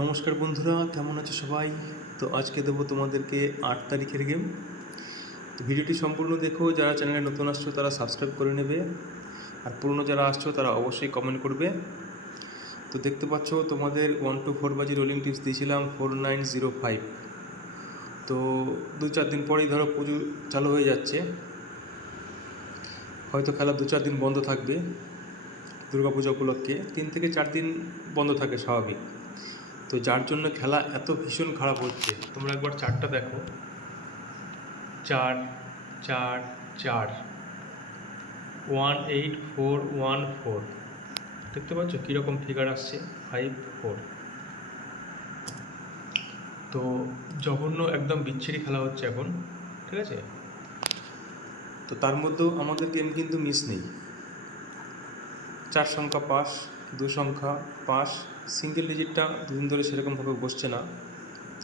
নমস্কার বন্ধুরা, কেমন আছো সবাই? তো আজকে দেবো তোমাদেরকে 8 তারিখের গেম। তো ভিডিওটি সম্পূর্ণ দেখো। যারা চ্যানেলে নতুন আসছো তারা সাবস্ক্রাইব করে নেবে, আর পুরনো যারা আসছো তারা অবশ্যই কমেন্ট করবে। তো দেখতে পাচ্ছ তোমাদের 1 to 4 বাজি রোলিং টিপস দিয়েছিলাম 4905। তো 2-4 দিন পরেই ধরো পুজো চালু হয়ে যাচ্ছে, হয়তো খেলা 2-4 দিন বন্ধ থাকবে। দুর্গাপূজা উপলক্ষে 3 থেকে 4 দিন বন্ধ থাকে স্বাভাবিক। তো যার জন্য খেলা এত ভীষণ খারাপ হচ্ছে। তোমরা একবার চারটা দেখো, 4 4 4 18414। দেখতে পাচ্ছ কীরকম ফিগার আসছে? 5 4। তো জঘন্য একদম বিচ্ছিরি খেলা হচ্ছে এখন, ঠিক আছে? তো তার মধ্যেও আমাদের গেম কিন্তু মিস নেই। 4 সংখ্যা পাস, 2 সংখ্যা পাস, সিঙ্গেল ডিজিটটা দুদিন ধরে সেরকমভাবে বসছে না,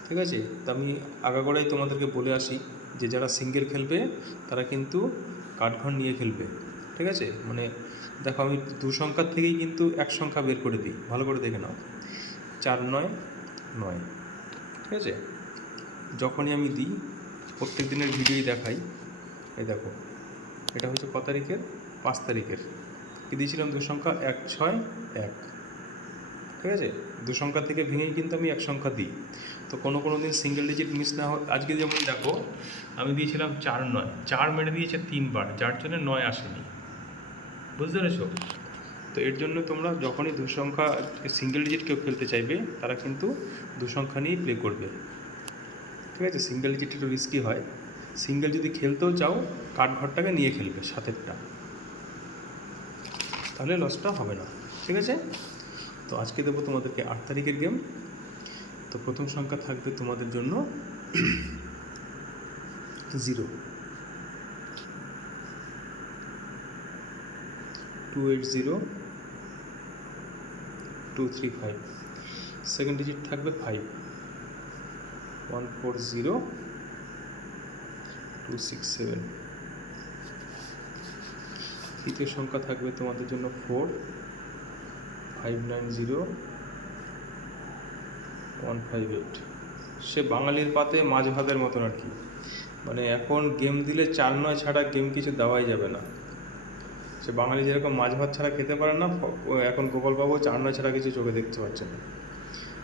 ঠিক আছে? তো আমি আগাগোড়াই তোমাদেরকে বলে আসি যে যারা সিঙ্গেল খেলবে তারা কিন্তু কাঠঘর নিয়ে খেলবে, ঠিক আছে? মানে দেখো, আমি 2 সংখ্যার থেকেই কিন্তু 1 সংখ্যা বের করে দিই, ভালো করে দেখে নাও। 4 9 9, ঠিক আছে? যখনই আমি দিই, প্রত্যেক দিনের ভিডিওই দেখাই। এই দেখো, এটা হচ্ছে কত তারিখের? 5 তারিখের। কি দিয়েছিলাম? 2 সংখ্যা 1 6 1, ঠিক আছে? 2 সংখ্যা থেকে ভেঙেই কিন্তু আমি 1 সংখ্যা দিই। তো কোনো দিন সিঙ্গেল ডিজিট মিস না হয়। আজকে যেমন দেখো, আমি দিয়েছিলাম 4 9, 4 মেরে দিয়েছে 3 বার, যার জন্য 9 আসেনি। বুঝতে পেরেছো? তো এর জন্য তোমরা যখনই 2 সংখ্যা সিঙ্গেল ডিজিট কেউ খেলতে চাইবে তারা কিন্তু 2 সংখ্যা নিয়েই প্লে করবে, ঠিক আছে? সিঙ্গেল ডিজিট একটু রিস্কি হয়। সিঙ্গেল যদি খেলতেও চাও, কাঠঘরটাকে নিয়ে খেলবে সাতেরটা, তাহলে লসটা হবে না, ঠিক আছে? তো আজকে দেবো তোমাদেরকে 8 তারিখের গেম। তো প্রথম সংখ্যা থাকবে তোমাদের জন্য 0, 280 235। সেকেন্ড ডিজিট থাকবে 5, 140 267। তৃতীয় সংখ্যা থাকবে তোমাদের জন্য 4, 590 158। সে বাঙালির পাতে মাছ ভাতের মতন আর কি। মানে এখন গেম দিলে 4 9 ছাড়া গেম কিছু দেওয়াই যাবে না। সে বাঙালি যেরকম মাছ ভাত ছাড়া খেতে পারে না, এখন গোপালবাবু 4 9 ছাড়া কিছু চোখে দেখতে পাচ্ছে না।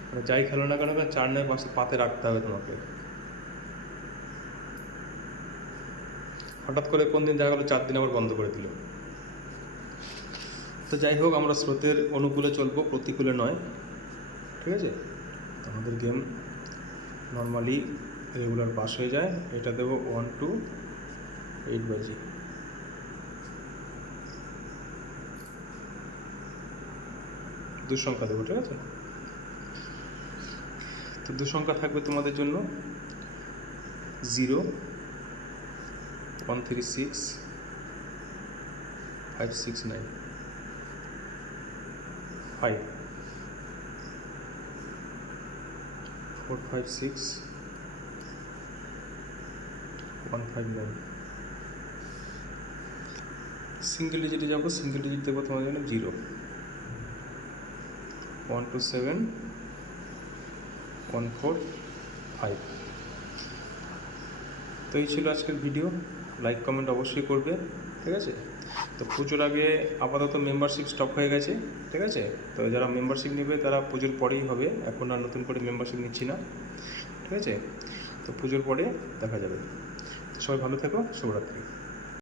মানে যাই খেলো না কেন, 4 9 পাতে রাখতে হবে তোমাকে। হঠাৎ করে কোন দিন দেখা গেলো 4 দিন আবার বন্ধ করে দিল। তো যাই হোক, আমরা স্রোতের অনুকূলে চলবো, প্রতিকূলে নয়, ঠিক আছে? আমাদের গেম নর্মালি রেগুলার পাস হয়ে যায়। এটা দেবো 1 to 8 বাজি। দু সংখ্যা দেবো, ঠিক আছে? তো 2 সংখ্যা থাকবে তোমাদের জন্য 0 136 569 5 456 159। সিঙ্গেল ডিজিটে যাবো, সিঙ্গেল ডিজিট দেবো তোমাদের জন্য 0 127 145। তো এই ছিল আজকের ভিডিও। লাইক কমেন্ট অবশ্যই করবে, ঠিক আছে? তো পুজোর আগে আপাতত মেম্বারশিপ স্টপ হয়ে গেছে, ঠিক আছে? তো যারা মেম্বারশিপ নেবে তারা পুজোর পরেই হবে, এখন আর নতুন করে মেম্বারশিপ নিচ্ছি না, ঠিক আছে? তো পুজোর পরে দেখা যাবে। সবাই ভালো থেকো, শুভরাত্রি।